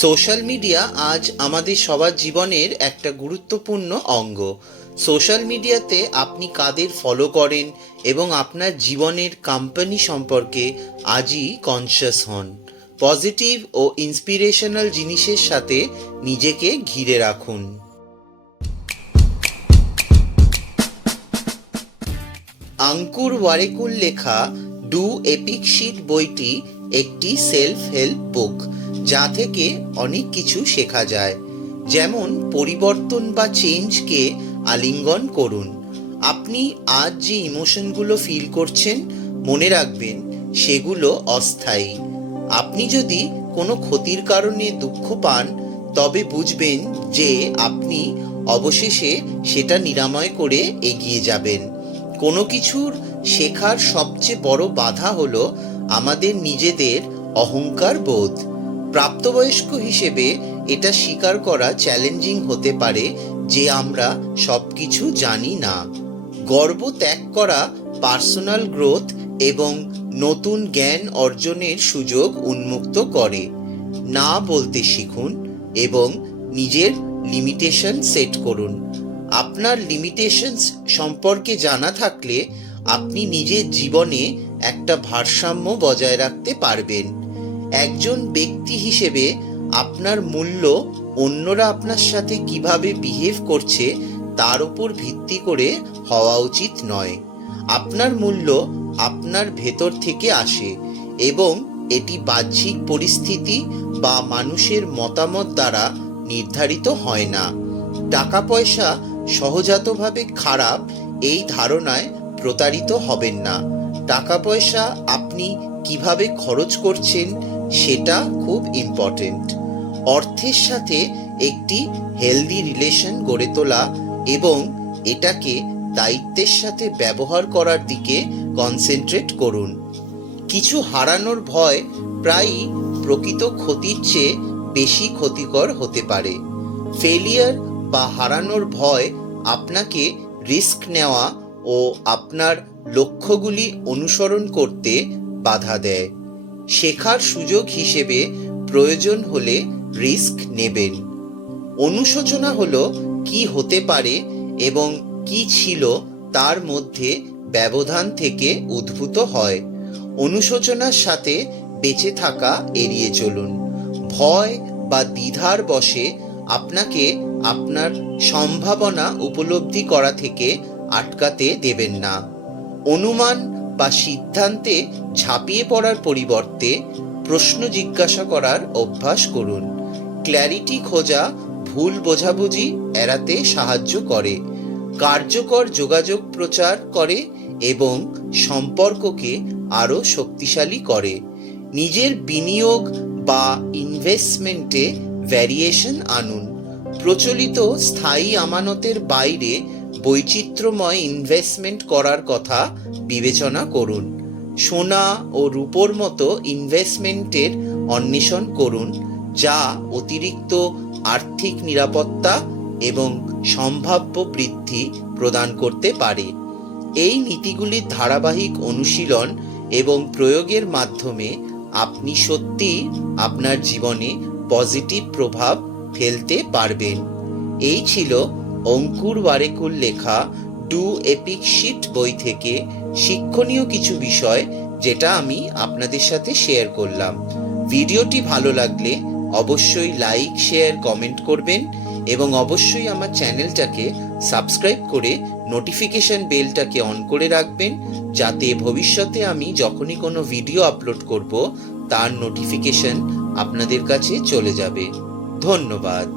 Social media আজ আমাদের সবার জীবনের একটা গুরুত্বপূর্ণ অঙ্গ। সোশ্যাল মিডিয়াতে আপনি কাদের ফলো করেন এবং আপনার জীবনের কোম্পানি সম্পর্কে আজই কনসিয়াস হন। পজিটিভ ও ইন্সপিরেশনাল জিনিসের সাথে নিজেকে ঘিরে রাখুন। আঙ্কুর ওয়ারেকুল লেখা ডু এপিক শিট বইটি একটি সেলফ হেল্প বুক যা থেকে অনেক কিছু শেখা যায়। যেমন পরিবর্তন বা চেঞ্জকে আলিঙ্গন করুন। আপনি আজ যে ইমোশনগুলো ফিল করছেন, মনে রাখবেন, সেগুলো অস্থায়ী। আপনি যদি কোনো ক্ষতির কারণে দুঃখ পান, তবে বুঝবেন যে আপনি অবশেষে সেটা নিরাময় করে এগিয়ে যাবেন। কোনো কিছুর শেখার সবচেয়ে বড় বাধা হলো আমাদের নিজেদের অহংকার বোধ। প্রাপ্তবয়স্ক হিসেবে এটা স্বীকার করা চ্যালেঞ্জিং হতে পারে যে আমরা সবকিছু জানি না। গর্ব ত্যাগ করা পার্সোনাল গ্রোথ এবং নতুন জ্ঞান অর্জনের সুযোগ উন্মুক্ত করে। না বলতে শিখুন এবং নিজের লিমিটেশন সেট করুন। আপনার লিমিটেশনস সম্পর্কে জানা থাকলে আপনি নিজের জীবনে একটা ভারসাম্য বজায় রাখতে পারবেন। একজন ব্যক্তি হিসেবে আপনার মূল্য অন্যরা আপনার সাথে কীভাবে বিহেভ করছে তার উপর ভিত্তি করে হওয়া উচিত নয়। আপনার মূল্য আপনার ভেতর থেকে আসে এবং এটি বাহ্যিক পরিস্থিতি বা মানুষের মতামত দ্বারা নির্ধারিত হয় না। টাকা পয়সা সহজাতভাবে খারাপ এই ধারণায় প্রতারিত হবেন না। টাকা পয়সা আপনি কীভাবে খরচ করছেন সেটা খুব ইম্পর্টেন্ট অর্থের সাথে একটি হেলদি রিলেশন গড়ে তোলা এবং এটাকে দায়িত্বের সাথে ব্যবহার করার দিকে কনসেন্ট্রেট করুন। কিছু হারানোর ভয় প্রায়ই প্রকৃত ক্ষতির চেয়ে বেশি ক্ষতিকর হতে পারে। ফেলিয়ার বা হারানোর ভয় আপনাকে রিস্ক নেওয়া ও আপনার লক্ষ্যগুলি অনুসরণ করতে বাধা দেয়। শেখার সুযোগ হিসেবে প্রয়োজন হলে রিস্ক নেবেন। অনুশোচনা হলো কি হতে পারে এবং কি ছিল তার মধ্যে ব্যবধান থেকে উদ্ভূত হয়। অনুশোচনার সাথে বেঁচে থাকা এড়িয়ে চলুন। ভয় বা দ্বিধার বশে আপনাকে আপনার সম্ভাবনা উপলব্ধি করা থেকে আটকাতে দেবেন না। অনুমান বা সিদ্ধান্তে ঝাঁপিয়ে পড়ার পরিবর্তে প্রশ্ন জিজ্ঞাসা করার অভ্যাস করুন। ক্ল্যারিটি খোঁজা ভুল বোঝাবুঝি এড়াতে সাহায্য করে। কার্যকর যোগাযোগ প্রচার করে এবং সম্পর্ককে আরও শক্তিশালী করে। নিজের বিনিয়োগ বা ইনভেস্টমেন্টে ভ্যারিয়েশন আনুন। প্রচলিত স্থায়ী আমানতের বাইরে বৈচিত্র্যময় ইনভেস্টমেন্ট করার কথা বিবেচনা করুন। সোনা ও রূপোর মতো ইনভেস্টমেন্টের অন্বেষণ করুন, যা অতিরিক্ত আর্থিক নিরাপত্তা এবং সম্ভাব্য বৃদ্ধি প্রদান করতে পারে। এই নীতিগুলির ধারাবাহিক অনুশীলন এবং প্রয়োগের মাধ্যমে আপনি সত্যিই আপনার জীবনে পজিটিভ প্রভাব ফেলতে পারবেন। এই ছিল অঙ্কুর ওয়ারেকুল লেখা ডু এপিক শিট বই থেকে শিক্ষণীয় কিছু বিষয় যেটা আমি আপনাদের সাথে শেয়ার করলাম। ভিডিওটি ভালো লাগলে অবশ্যই লাইক, শেয়ার, কমেন্ট করবেন এবং অবশ্যই আমার চ্যানেলটাকে সাবস্ক্রাইব করে নোটিফিকেশন বেলটাকে অন করে রাখবেন যাতে ভবিষ্যতে আমি যখনই কোনো ভিডিও আপলোড করব, তার নোটিফিকেশন আপনাদের কাছে চলে যাবে। ধন্যবাদ।